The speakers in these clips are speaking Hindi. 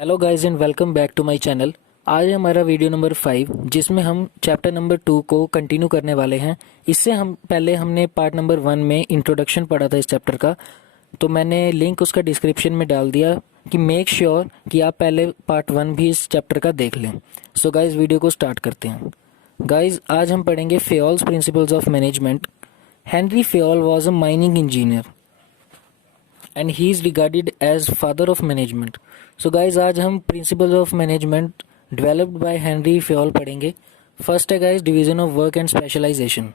Hello guys and welcome back to my channel. आज है हमारा वीडियो नंबर 5 जिसमें हम चैप्टर नंबर 2 को कंटिन्यू करने वाले हैं। इससे हम पहले हमने पार्ट नंबर 1 में इंट्रोडक्शन पढ़ा था इस चैप्टर का, तो मैंने लिंक उसका डिस्क्रिप्शन में डाल दिया कि मेक श्योर कि आप पहले पार्ट 1 भी इस चैप्टर का देख लें। सो गाइस वीडियो को स्टार्ट करते हैं। गाइस आज हम पढ़ेंगे Fayol's principles of management. Henri Fayol was a mining engineer and he is regarded as father of management. So guys आज हम principles of management developed by Henri Fayol पढ़ेंगे। फर्स्ट है guys division of work and specialisation.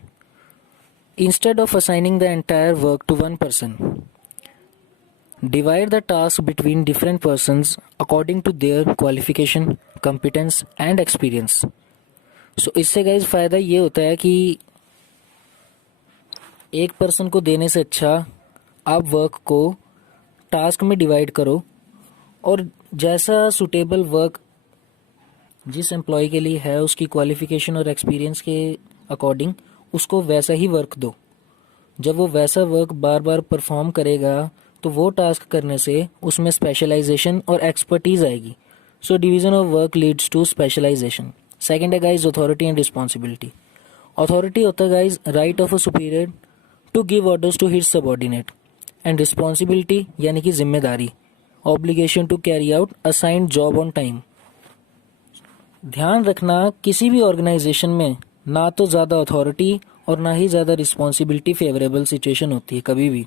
Instead of assigning the entire work to one person, divide the task between different persons according to their qualification, competence and experience. So इससे गाइज फायदा ये होता है कि एक पर्सन को देने से अच्छा आप वर्क को टास्क में डिवाइड करो और जैसा सुटेबल वर्क जिस एम्प्लॉय के लिए है उसकी क्वालिफिकेशन और एक्सपीरियंस के अकॉर्डिंग उसको वैसा ही वर्क दो। जब वो वैसा वर्क बार बार परफॉर्म करेगा तो वो टास्क करने से उसमें स्पेशलाइजेशन और एक्सपर्टीज आएगी। So division of work leads to specialisation. Second है guys authority and responsibility. Authority होता है guys right of a superior to give orders to his subordinate, and responsibility यानी कि जिम्मेदारी, obligation to carry out assigned job on time. ध्यान रखना किसी भी ऑर्गेनाइजेशन में ना तो ज़्यादा अथॉरिटी और ना ही ज़्यादा रिस्पॉन्सिबिलिटी फेवरेबल सिचुएशन होती है कभी भी।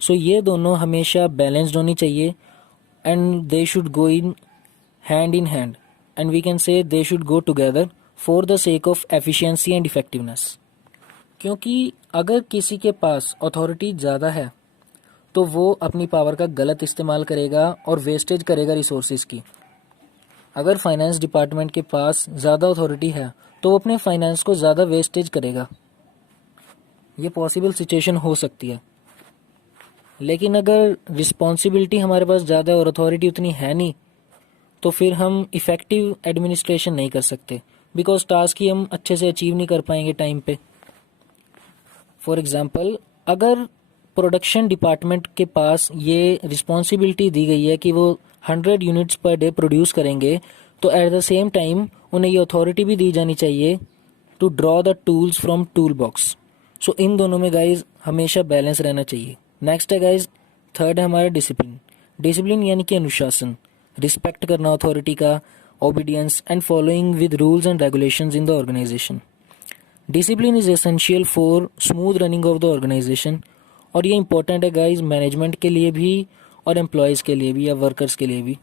सो ये दोनों हमेशा बैलेंस्ड होनी चाहिए and they should go in hand and we can say they should go together for the sake of efficiency and effectiveness. क्योंकि अगर किसी के पास अथॉरिटी ज़्यादा है तो वो अपनी पावर का गलत इस्तेमाल करेगा और वेस्टेज करेगा रिसोर्सेज की। अगर फाइनेंस डिपार्टमेंट के पास ज़्यादा अथॉरिटी है तो वो अपने फाइनेंस को ज़्यादा वेस्टेज करेगा। ये पॉसिबल सिचुएशन हो सकती है। लेकिन अगर रिस्पॉन्सिबिलिटी हमारे पास ज़्यादा है और अथॉरिटी उतनी है नहीं तो फिर हम इफ़ेक्टिव एडमिनिस्ट्रेशन नहीं कर सकते, बिकॉज टास्क ही हम अच्छे से अचीव नहीं कर पाएंगे टाइम पे। फॉर एग्जाम्पल, अगर प्रोडक्शन डिपार्टमेंट के पास ये रिस्पॉन्सिबिलिटी दी गई है कि वो 100 यूनिट्स पर डे प्रोड्यूस करेंगे, तो एट द सेम टाइम उन्हें ये अथॉरिटी भी दी जानी चाहिए to draw the tools from tool box. So इन दोनों में गाइज हमेशा बैलेंस रहना चाहिए। नेक्स्ट है गाइज थर्ड है हमारा डिसिप्लिन। डिसिप्लिन यानी कि अनुशासन, रिस्पेक्ट करना अथॉरिटी का, obedience and following with rules and regulations in the organization. Discipline is essential for smooth running of the organization. और ये इंपॉर्टेंट है गाइज मैनेजमेंट के लिए भी और एम्प्लॉयज़ के लिए भी या वर्कर्स के लिए भी,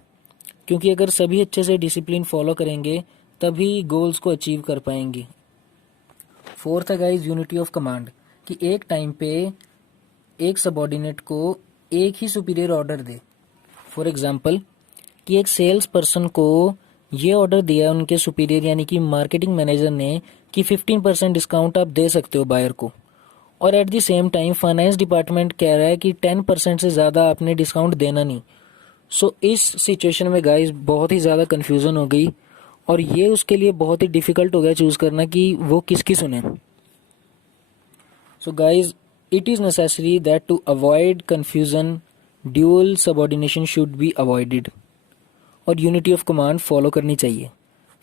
क्योंकि अगर सभी अच्छे से डिसिप्लिन फॉलो करेंगे तभी गोल्स को अचीव कर पाएंगे। फोर्थ है गाइज यूनिटी ऑफ कमांड, कि एक टाइम पे एक सबऑर्डिनेट को एक ही सुपीरियर ऑर्डर दे। फॉर एग्जाम्पल, कि एक सेल्स पर्सन को ये ऑर्डर दिया उनके सुपीरियर यानी कि मार्केटिंग मैनेजर ने कि 15% डिस्काउंट आप दे सकते हो बायर को, और eight the same time finance department कह रहा है कि 10% से ज़्यादा आपने डिस्काउंट देना नहीं। सो इस सिचुएशन में गाइज बहुत ही ज़्यादा कन्फ्यूज़न हो गई और ये उसके लिए बहुत ही डिफ़िकल्ट हो गया चूज़ करना कि वो किसकी सुने। So guys it is necessary that to avoid confusion dual subordination should be avoided और यूनिटी ऑफ कमांड फॉलो करनी चाहिए।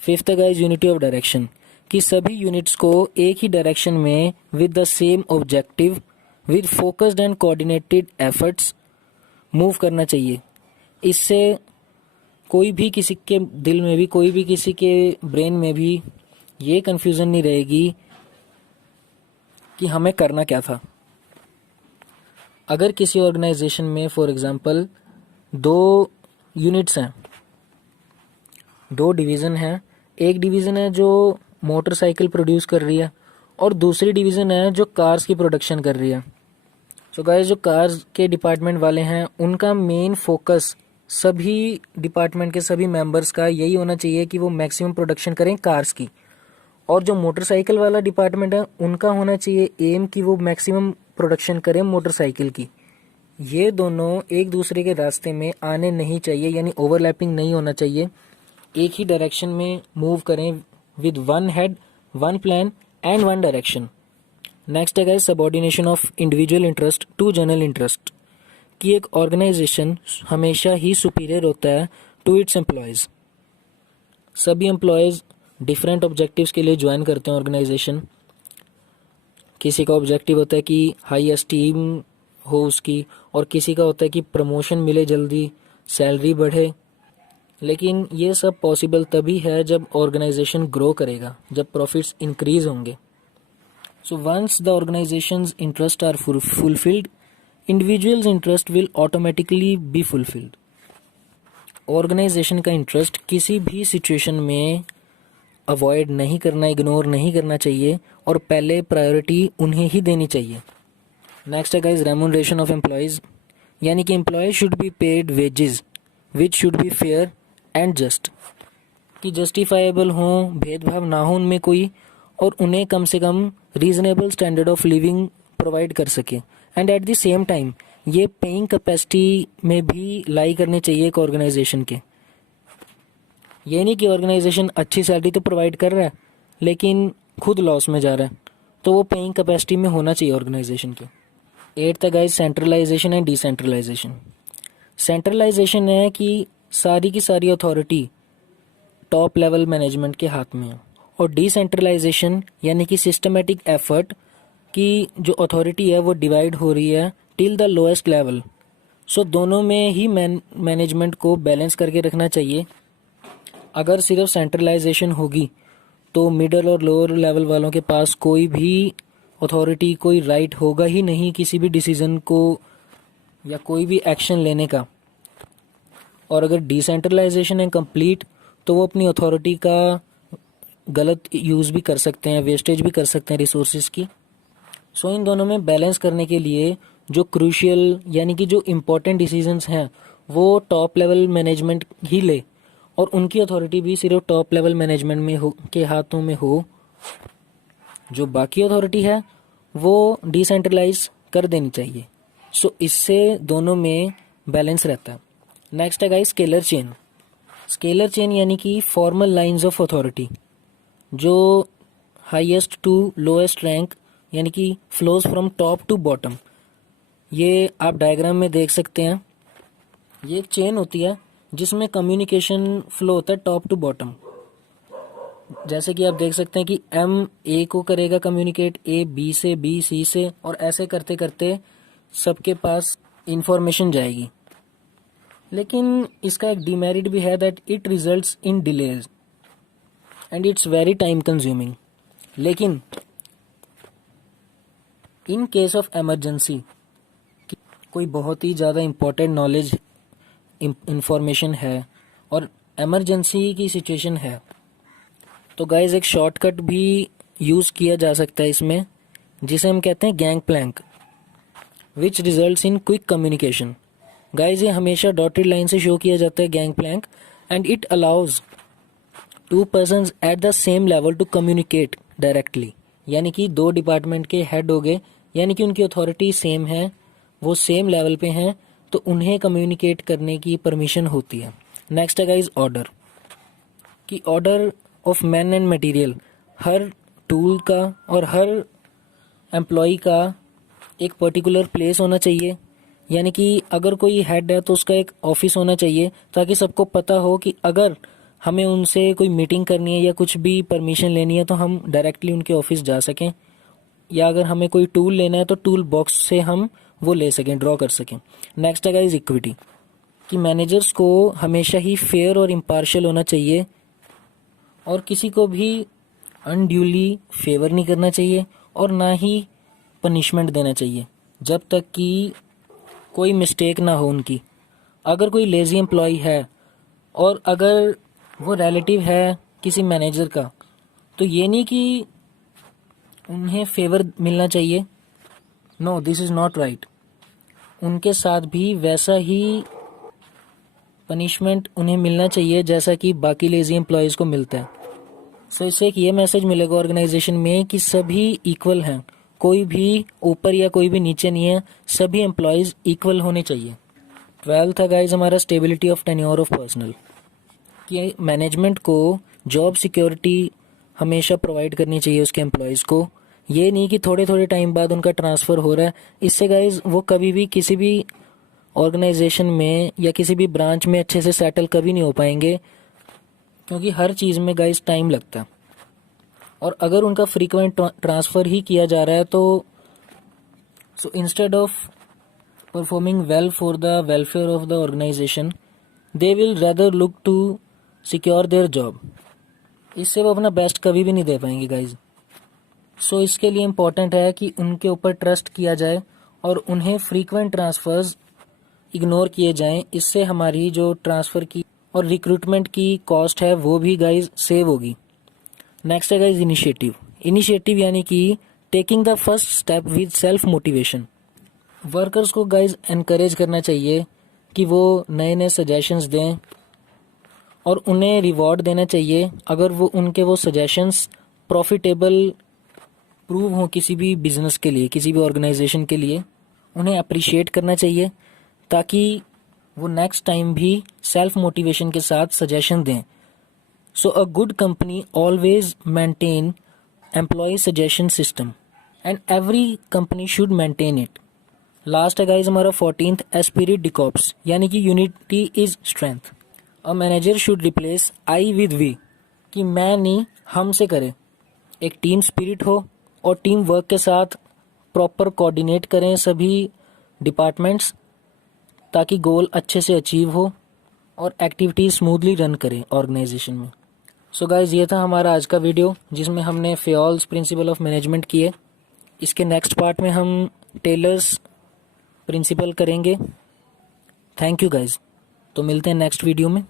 फिफ्थ है गाइज यूनिटी ऑफ डायरेक्शन, कि सभी यूनिट्स को एक ही डायरेक्शन में with the same objective with focused and coordinated efforts move करना चाहिए। इससे कोई भी किसी के दिल में भी, कोई भी किसी के ब्रेन में भी ये कन्फ्यूज़न नहीं रहेगी कि हमें करना क्या था। अगर किसी ऑर्गेनाइजेशन में फॉर एग्जांपल 2 यूनिट्स हैं, 2 डिवीज़न हैं, एक डिवीज़न है जो मोटरसाइकिल प्रोड्यूस कर रही है और दूसरी डिवीज़न है जो कार्स की प्रोडक्शन कर रही है। सो गाइस जो कार्स के डिपार्टमेंट वाले हैं उनका मेन फोकस सभी डिपार्टमेंट के सभी मेंबर्स का यही होना चाहिए कि वो मैक्सिमम प्रोडक्शन करें कार्स की, और जो मोटरसाइकिल वाला डिपार्टमेंट है उनका होना चाहिए एम कि वो मैक्सिमम प्रोडक्शन करें मोटरसाइकिल की। ये दोनों एक दूसरे के रास्ते में आने नहीं चाहिए, यानी ओवरलैपिंग नहीं होना चाहिए। एक ही डायरेक्शन में मूव करें with one head, one plan and one direction. Next है guys subordination of individual interest to general interest, कि एक ऑर्गेनाइजेशन हमेशा ही सुपीरियर होता है टू इट्स एम्प्लॉयज़। सभी एम्प्लॉयज़ डिफरेंट ऑब्जेक्टिव्स के लिए ज्वाइन करते हैं ऑर्गेनाइजेशन। किसी का ऑब्जेक्टिव होता है कि हाई एस्टीम हो उसकी, और किसी का होता है कि प्रमोशन मिले जल्दी, सैलरी बढ़े। लेकिन ये सब पॉसिबल तभी है जब ऑर्गेनाइजेशन ग्रो करेगा, जब प्रॉफिट्स इंक्रीज होंगे। So once the organizations interest are fulfilled, individuals interest will automatically be fulfilled. Organization का इंटरेस्ट किसी भी सिचुएशन में अवॉइड नहीं करना, इग्नोर नहीं करना चाहिए, और पहले प्रायोरिटी उन्हें ही देनी चाहिए। नेक्स्ट है गाइस रेम्यूनरेशन ऑफ एम्प्लॉयज़, यानी कि employee should be paid wages which should be fair and just, कि जस्टिफाइबल हों, भेदभाव ना हो उनमें कोई, और उन्हें कम से कम reasonable standard of living provide कर सके। And at the same time ये पेइंग कैपेसिटी में भी लाई करने चाहिए एक ऑर्गेनाइजेशन के। ये नहीं कि ऑर्गेनाइजेशन अच्छी सैलरी तो प्रोवाइड कर रहा है लेकिन खुद लॉस में जा रहा है, तो वो पेइंग कैपेसिटी में होना चाहिए ऑर्गेनाइजेशन के। एट्थ है guys centralization and decentralization. Centralization है कि सारी की सारी अथॉरिटी टॉप लेवल मैनेजमेंट के हाथ में है, और डिसेंट्रलाइजेशन यानी कि सिस्टमेटिक एफर्ट की जो अथॉरिटी है वो डिवाइड हो रही है टिल द लोएस्ट लेवल। सो दोनों में ही मैनेजमेंट को बैलेंस करके रखना चाहिए। अगर सिर्फ सेंट्रलाइजेशन होगी तो मिडल और लोअर लेवल वालों के पास कोई भी अथॉरिटी, कोई राइट होगा ही नहीं किसी भी डिसीजन को या कोई भी एक्शन लेने का। और अगर डिसेंट्रलाइजेशन है कंप्लीट, तो वो अपनी अथॉरिटी का गलत यूज़ भी कर सकते हैं, वेस्टेज भी कर सकते हैं रिसोर्सेज की। सो इन दोनों में बैलेंस करने के लिए जो क्रूशियल यानी कि जो इम्पोर्टेंट डिसीजंस हैं वो टॉप लेवल मैनेजमेंट ही ले, और उनकी अथॉरिटी भी सिर्फ टॉप लेवल मैनेजमेंट में हो के हाथों में हो। जो बाकी अथॉरिटी है वो डिसेंट्रलाइज कर देनी चाहिए। सो इससे दोनों में बैलेंस रहता है। नेक्स्ट है guys scalar chain. Scalar chain यानी कि फॉर्मल लाइंस ऑफ अथॉरिटी, जो हाईएस्ट टू लोएस्ट रैंक यानी कि flows from top to bottom. ये आप डायग्राम में देख सकते हैं। ये एक चेन होती है जिसमें कम्युनिकेशन फ्लो होता है टॉप टू बॉटम। जैसे कि आप देख सकते हैं कि एम ए को करेगा कम्युनिकेट, ए बी से, बी सी से, और ऐसे करते करते सबके पास इंफॉर्मेशन जाएगी। लेकिन इसका एक डिमेरिट भी है that it results in delays and it's very time consuming. लेकिन इन केस ऑफ इमरजेंसी, कोई बहुत ही ज़्यादा इम्पोर्टेंट नॉलेज इंफॉर्मेशन है और इमरजेंसी की सिचुएशन है, तो गाइज एक शॉर्टकट भी यूज़ किया जा सकता है इसमें, जिसे हम कहते हैं gang plank, which results in quick communication. Guys ये हमेशा डॉटेड लाइन से शो किया जाता है gang plank, and it allows two persons at the same level to communicate directly. यानी कि दो डिपार्टमेंट के हेड हो गए, यानी कि उनकी अथॉरिटी सेम है, वो सेम लेवल पे हैं, तो उन्हें कम्युनिकेट करने की परमिशन होती है। नेक्स्ट है गाइज ऑर्डर, कि order of man and material, her tool का और हर एम्प्लॉय का एक पर्टिकुलर प्लेस होना चाहिए। यानी कि अगर कोई हेड है तो उसका एक ऑफिस होना चाहिए, ताकि सबको पता हो कि अगर हमें उनसे कोई मीटिंग करनी है या कुछ भी परमिशन लेनी है तो हम डायरेक्टली उनके ऑफिस जा सकें, या अगर हमें कोई टूल लेना है तो टूल बॉक्स से हम वो ले सकें, ड्रॉ कर सकें। नेक्स्ट है गाइस इक्विटी, कि मैनेजर्स को हमेशा ही फेयर और इम्पार्शियल होना चाहिए, और किसी को भी अनड्यूली फेवर नहीं करना चाहिए और ना ही पनिशमेंट देना चाहिए, जब तक कि कोई मिस्टेक ना हो उनकी। अगर कोई लेजी एम्प्लॉय है और अगर वो रिलेटिव है किसी मैनेजर का, तो ये नहीं कि उन्हें फेवर मिलना चाहिए, no this is not right. उनके साथ भी वैसा ही पनिशमेंट उन्हें मिलना चाहिए जैसा कि बाकी लेजी एम्प्लॉयज़ को मिलता है। सो इससे एक ये मैसेज मिलेगा ऑर्गेनाइजेशन में कि सभी इक्वल हैं, कोई भी ऊपर या कोई भी नीचे नहीं है, सभी एम्प्लॉयज़ इक्वल होने चाहिए। 12 था गाइज हमारा stability of tenure of personal, कि मैनेजमेंट को जॉब सिक्योरिटी हमेशा प्रोवाइड करनी चाहिए उसके एम्प्लॉयज़ को। ये नहीं कि थोड़े थोड़े टाइम बाद उनका ट्रांसफ़र हो रहा है, इससे गाइज वो कभी भी किसी भी ऑर्गेनाइजेशन में या किसी भी ब्रांच में अच्छे से सेटल कभी नहीं हो पाएंगे, क्योंकि हर चीज़ में गाइस टाइम लगता है। और अगर उनका फ्रीक्वेंट ट्रांसफ़र ही किया जा रहा है तो so instead of performing well for the welfare of the organization, they will rather look to secure their job. इससे वो अपना बेस्ट कभी भी नहीं दे पाएंगे गाइज। सो इसके लिए इम्पोर्टेंट है कि उनके ऊपर ट्रस्ट किया जाए और उन्हें फ्रीक्वेंट ट्रांसफ़र्स इग्नोर किए जाएं। इससे हमारी जो ट्रांसफ़र की और रिक्रूटमेंट की कॉस्ट है वो भी गाइज सेव होगी। नेक्स्ट है गाइज इनिशिएटिव। इनिशिएटिव यानी कि taking the first step with self motivation. Workers को गाइज एनकरेज करना चाहिए कि वो नए नए सजेशंस दें और उन्हें रिवॉर्ड देना चाहिए अगर वो उनके वो सजेशंस प्रॉफिटेबल प्रूव हों किसी भी बिजनेस के लिए, किसी भी ऑर्गेनाइजेशन के लिए। उन्हें अप्रिशिएट करना चाहिए ताकि वो नेक्स्ट टाइम भी सेल्फ मोटिवेशन के साथ सजेशन दें। So a good company always maintain employ suggestion system and every company should maintain it. Last है गाइज हमारा 14th एस्पिरिट डिकॉप्स, यानी कि unity is strength. A manager should replace I with we, कि मैं नहीं हम से करे। एक टीम स्पिरिट हो और टीम वर्क के साथ प्रॉपर कोऑर्डिनेट करें सभी डिपार्टमेंट्स, ताकि गोल अच्छे से अचीव हो और एक्टिविटीज स्मूथली रन करें ऑर्गेनाइजेशन में। सो गाइज ये था हमारा आज का वीडियो जिसमें हमने फेयल्स प्रिंसिपल ऑफ मैनेजमेंट किए। इसके नेक्स्ट पार्ट में हम टेलर्स प्रिंसिपल करेंगे। Thank you guys. तो मिलते हैं नेक्स्ट वीडियो में।